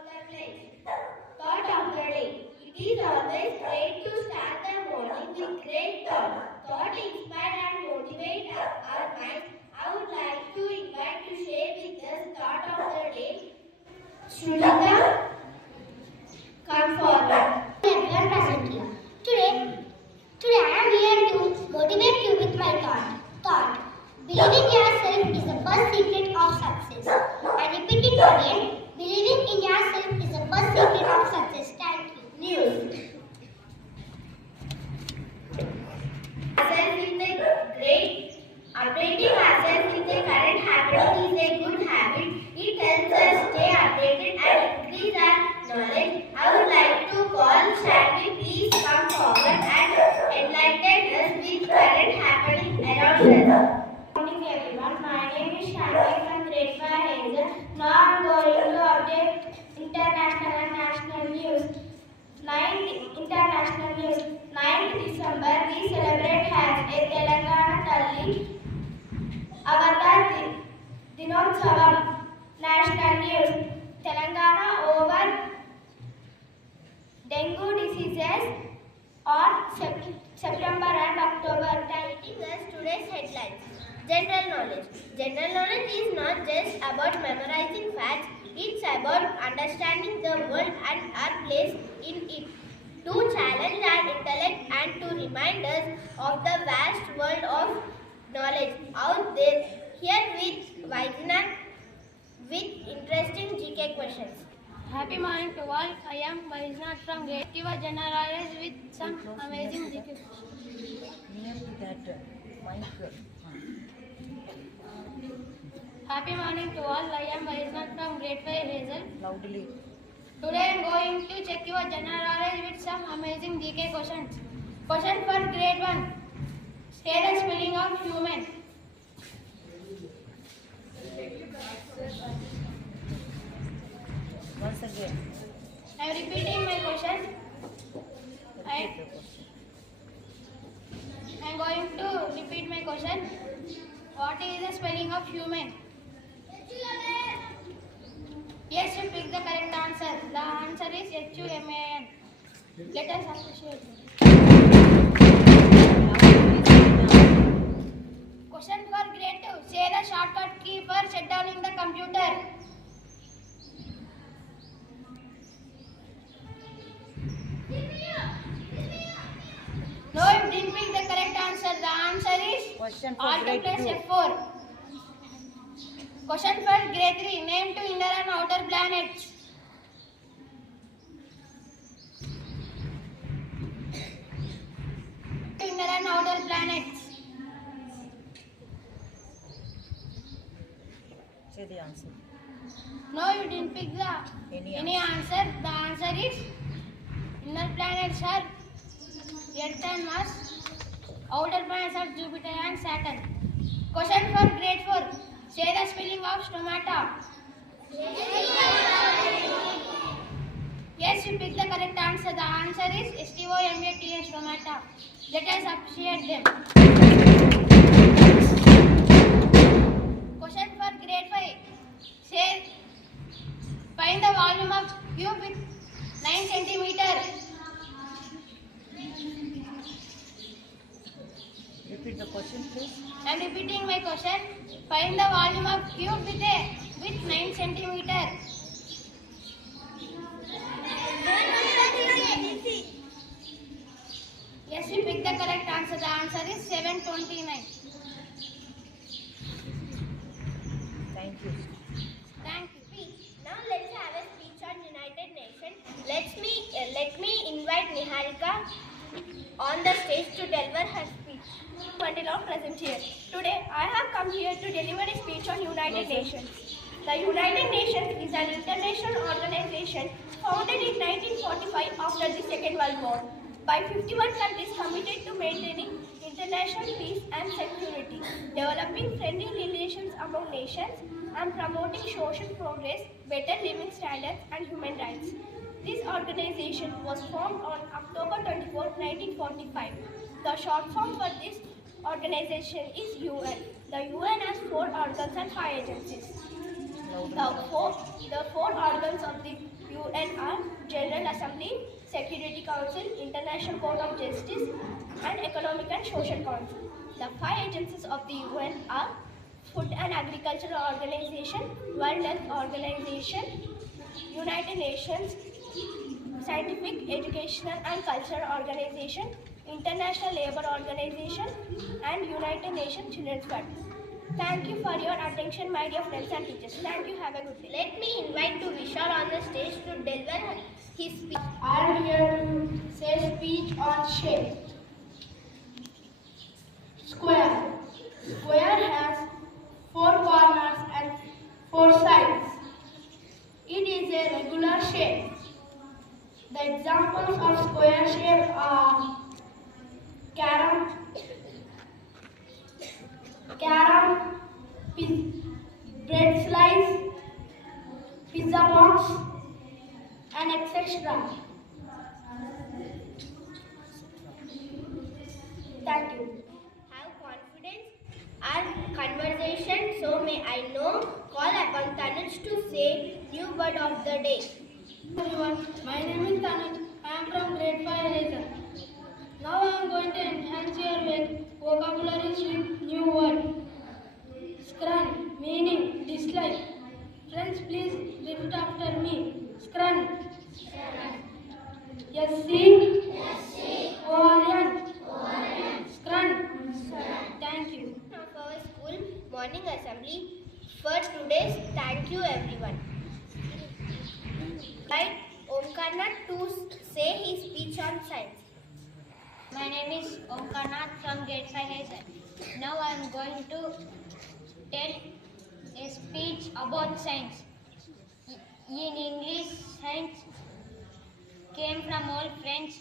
Place. Thought of the day. It is always great to start the morning with great thought. Thought inspire and motivate our minds. I would like to invite to share with us thought of the day. Shulika, come forward. Everyone present here. Today I am here to motivate you with my thought. Believing yourself is the first secret of success. I repeat it again. Believing in yourself is the first secret of success. Thank you. News. Ourselves with a great updating ourselves with the current happening is a good habit. It helps us stay updated and increase our knowledge. I would like to call Shanti, please come forward and enlighten us with current happening around us. Good morning everyone, my name is Shanti from Grade-V Hazel. Now I am going to update international and national news. 9th December we celebrate as a Telangana Talli Avatar Dinotsavam. National news. Telangana over dengue diseases on September and October. Giving us today's headlines. General knowledge. General knowledge is not just about memorizing facts, it's about understanding the world and our place in it. To challenge our intellect and to remind us of the vast world of knowledge out there. Here with Vaidina with interesting GK questions. Happy morning to all. I am Vaidina from Grade-V Hazel with some amazing GK. Happy morning to all. I am Vaidina from Grade-V Hazel. Loudly. Today I am going to check your general knowledge with some amazing GK questions. Question for grade 1. Say the spelling of human. Once again. I am repeating my question. I am going to repeat my question. What is the spelling of human? Yes, you pick the correct answer. The answer is Human. Let us appreciate it. Question for grade 2. Say the shortcut key for shutdowning the computer. No, you didn't pick the correct answer. The answer is Question for Alt grade plus 2. F4. Question for grade 3. Name two inner and outer planets. Inner and outer planets. Say the answer. No, you didn't pick the any answer. The answer is inner planets are Earth and Mars. Outer planets are Jupiter and Saturn. Question for grade 4. Say the spelling of stomata. Yes, you picked the correct answer. The answer is STOMATA, stomata. Let us appreciate them. Question for grade 5. Say, find the volume of cube with 9 centimeters. Repeat the question, please. I am repeating my question. Find the volume of cube with 9 centimeters. Yes, you picked the correct answer. The answer is 729. Thank you. Thank you. Speech. Now let's have a speech on United Nations. Let me invite Niharika on the stage to deliver her speech. Mandela present here. Today, I have come here to deliver a speech on United Nations. The United Nations is an international organization founded in 1945 after the Second World War by 51 countries committed to maintaining international peace and security, developing friendly relations among nations, and promoting social progress, better living standards, and human rights. This organization was formed on October 24, 1945. The short form for this organization is UN. The UN has 4 organs and 5 agencies. The four organs of the UN are General Assembly, Security Council, International Court of Justice, and Economic and Social Council. The 5 agencies of the UN are Food and Agriculture Organization, World Health Organization, United Nations, Scientific, Educational and Cultural Organization, International Labour Organization, and United Nations Children's Fund. Thank you for your attention, my dear friends and teachers. Thank you. Have a good day. Let me invite to Vishal on the stage to deliver his speech. I am here to say speech on shape. Square. Square has 4 corners and 4 sides. It is a regular shape. The examples of square shape are carom, bread slice, pizza box, and etc. Thank you. Have confidence and conversation, so may I know. Call upon Tanuj to say new word of the day. Everyone, my name is Tanuj. I am from Grade-V Hazel. Now I am going to enhance your vocabulary with new word. Scrun, meaning dislike. Friends, please repeat after me. Scrun. S-C-O-R-N. Scrun. Thank you. Of our school morning assembly for today's thank you everyone. Invite Omkarnath to say his speech on science. My name is Omkarnath from Grade-V Hazel. Now I am going to tell a speech about science. In English, science came from Old French.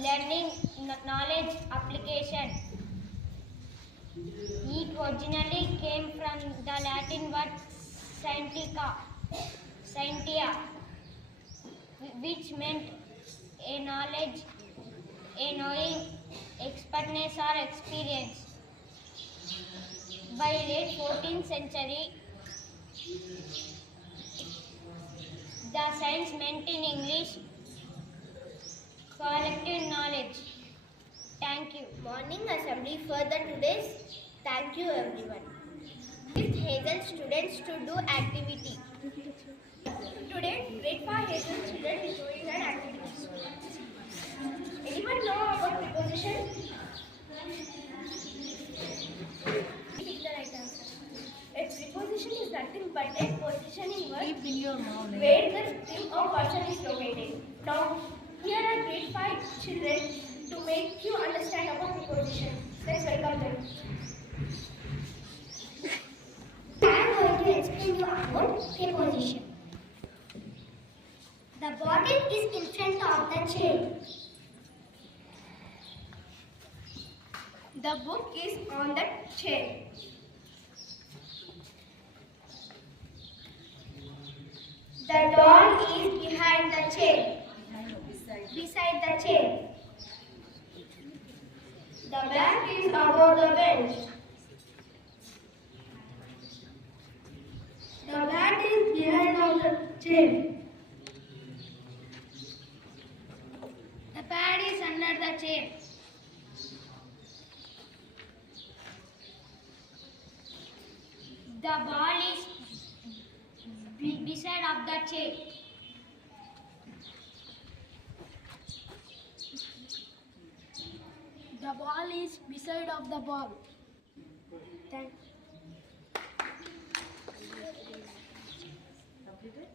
Learning, knowledge, application. It originally came from the Latin word scientia, which meant a knowledge, a knowing, expertness or experience. By late 14th century, the science meant in English collective knowledge. Thank you. Morning assembly further today's thank you everyone. With Hazel students to do activity. Today, Grade-V Hazel children is doing an activity. Anyone know about preposition? Pick the right answer. A preposition is nothing but a positioning word Keep in your mouth. where the thing or person is located. Now, here are Grade-V children to make you understand about preposition. Let's welcome them. I am going to explain you about preposition. The bottle is in front of the chair. The book is on the chair. The doll is behind the chair. Beside the chair. The bag is above the bench. The bat is behind of the chair. The pad is under the chair. The ball is beside of the chair. The ball is beside of the ball. Thank Completed?